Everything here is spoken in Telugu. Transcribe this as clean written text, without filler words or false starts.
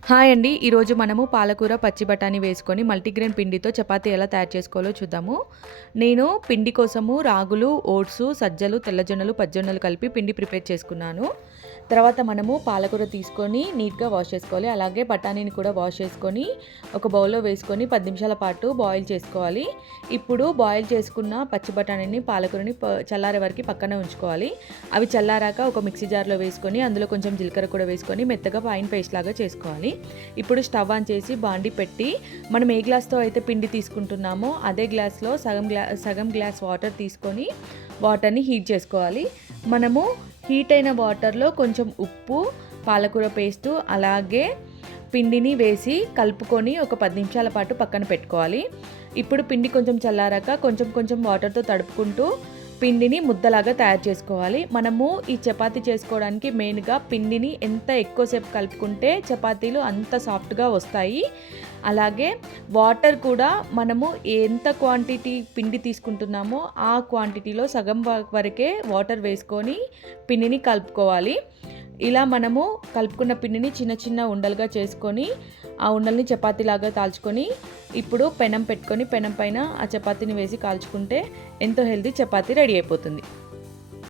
హాయ్ అండి. ఈరోజు మనము పాలకూర, పచ్చి బఠానీ వేసుకొని మల్టీగ్రెయిన్ పిండితో చపాతీ ఎలా తయారు చేసుకోవాలో చూద్దాము. నేను పిండి కోసము రాగులు, ఓట్సు, సజ్జలు, తెల్లజొన్నలు, పచ్జొన్నలు కలిపి పిండి ప్రిపేర్ చేసుకున్నాను. తర్వాత మనము పాలకూర తీసుకొని నీట్‌గా వాష్ చేసుకోవాలి. అలాగే బఠానీని కూడా వాష్ చేసుకొని ఒక బౌల్‌లో వేసుకొని 10 నిమిషాల పాటు బాయిల్ చేసుకోవాలి. ఇప్పుడు బాయిల్ చేసుకున్న పచ్చి బఠానీని, పాలకూరని చల్లారే వరకు పక్కన ఉంచుకోవాలి. అవి చల్లారాక ఒక మిక్సీ జార్‌లో వేసుకొని అందులో కొంచెం జీలకర్ర కూడా వేసుకొని మెత్తగా ఫైన్ పేస్ట్ లాగా చేసుకోవాలి. ఇప్పుడు స్టవ్ ఆన్ చేసి బాండీ పెట్టి మనం ఏ గ్లాస్‌తో అయితే పిండి తీసుకుంటున్నామో అదే గ్లాస్‌లో సగం గ్లాస్ వాటర్ తీసుకొని వాటర్‌ని హీట్ చేసుకోవాలి. మనము హీట్ అయిన వాటర్లో కొంచెం ఉప్పు, పాలకూర పేస్టు అలాగే పిండిని వేసి కలుపుకొని ఒక 10 నిమిషాల పాటు పక్కన పెట్టుకోవాలి. ఇప్పుడు పిండి కొంచెం చల్లారాక కొంచెం వాటర్తో తడుపుకుంటూ పిండిని ముద్దలాగా తయారు చేసుకోవాలి. మనము ఈ చపాతీ చేసుకోవడానికి మెయిన్‌గా పిండిని ఎంత ఎక్కువసేపు కలుపుకుంటే చపాతీలు అంత సాఫ్ట్‌గా వస్తాయి. అలాగే వాటర్ కూడా మనము ఎంత క్వాంటిటీ పిండి తీసుకుంటున్నామో ఆ క్వాంటిటీలో సగం వరకే వాటర్ వేసుకొని పిండిని కలుపుకోవాలి. ఇలా మనము కలుపుకున్న పిండిని చిన్న ఉండలుగా చేసుకొని ఆ ఉండల్ని చపాతీలాగా తాల్చుకొని ఇప్పుడు పెనం పెట్టుకొని పెనం పైన ఆ చపాతీని వేసి కాల్చుకుంటే ఎంతో హెల్తీ చపాతీ రెడీ అయిపోతుంది.